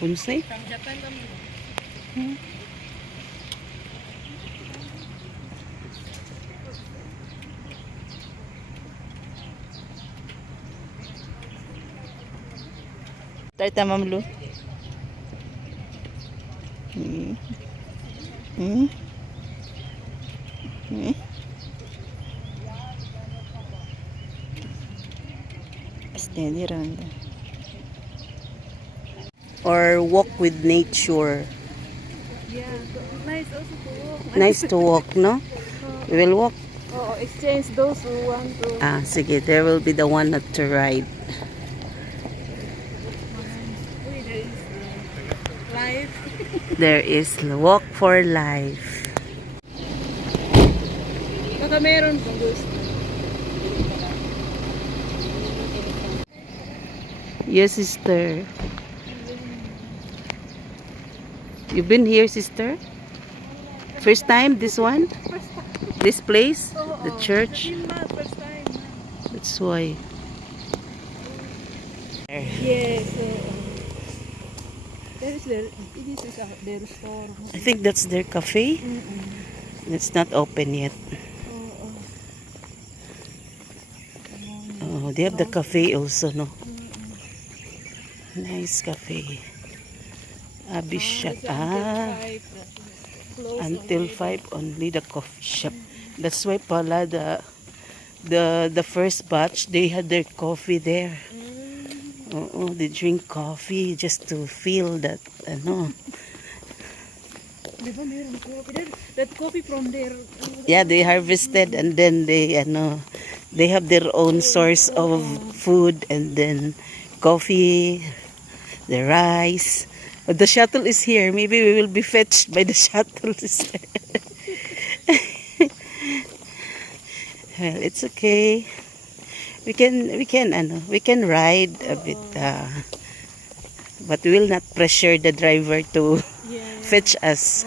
Unsay? From Japan kami. Tayo Ma'am Lu. Hmm. Hmm. Hmm. Steady round. Or walk with nature. Yeah, nice also to walk. Nice to walk, no? We will walk. Oh, exchange those who want to. Ah, sige. There will be the one not to ride. Uy, there is life. There is walk for life. Baka meron kung gusto. Yes, sister. You've been here, sister? First time, this one? This place? The church? First time. That's why. Yes. There is their, this is their store. I think that's their cafe. It's not open yet. Oh, they have the cafe also, no? Nice cafe. Abishak. Ah, until 5 only the coffee shop. That's why pala the first batch they had their coffee there. Oh, they drink coffee just to feel that ano. Diba meron coffee? That coffee from there. Yeah, they harvested and then they have their own source of food and then coffee, the rice. But the shuttle is here. Maybe we will be fetched by the shuttle. Well, it's okay. We can ride a bit, but we will not pressure the driver to fetch us.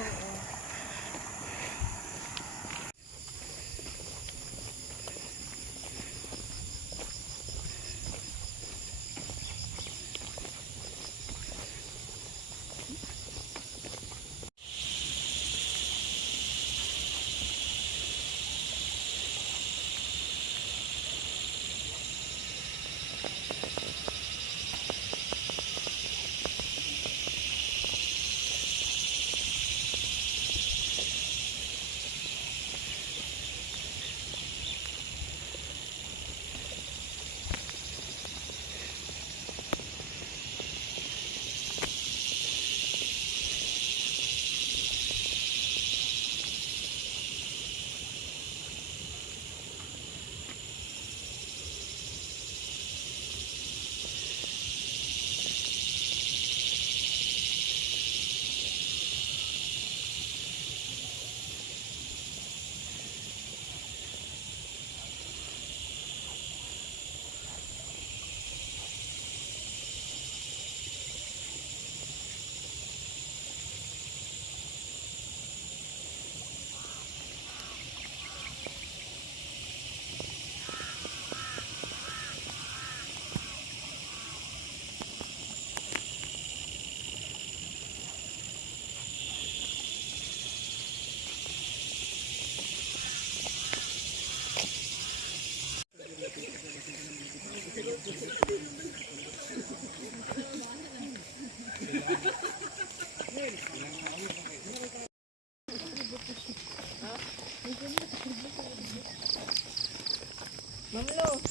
Mamlo.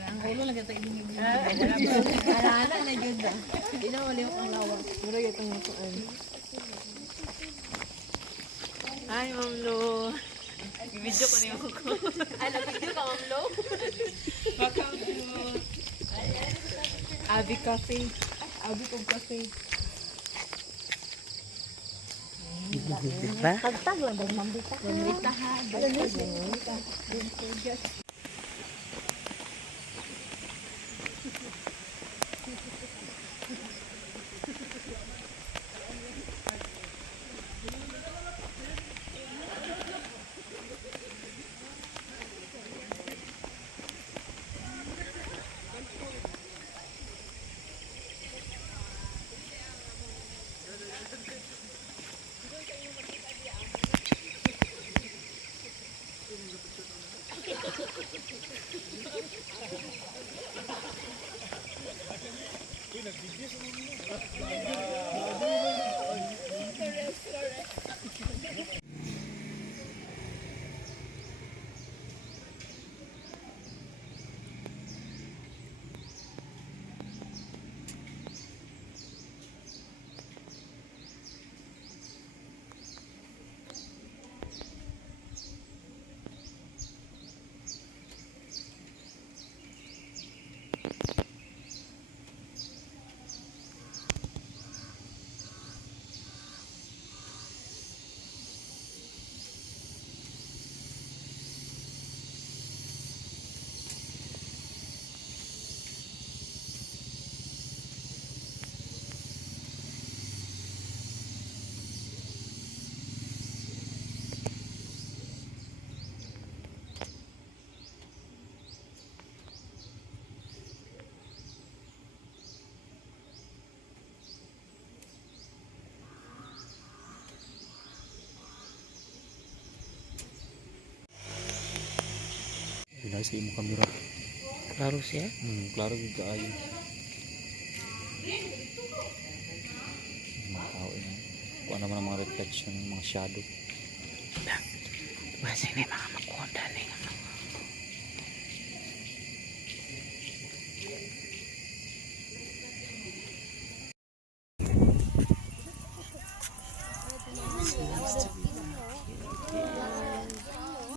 Ang ulo lang kita ini. Ana na jud ba. Dinawali mo ang lawas. Mura gyud ang mutuan. Hi Mamlo. Video ko niyo ko. Ano video ka Mamlo? Welcome to Abi Cafe. Abi Pub Cafe. Diba? Tagtag lang ba mambita? Mambita ha. Mambita. dahil sa imong kamera. Klaro siya. Klaro gyud kaayo. Mga tao yan. Kuha naman ang mga reflection, mga shadow. Basta ni mga makuha ni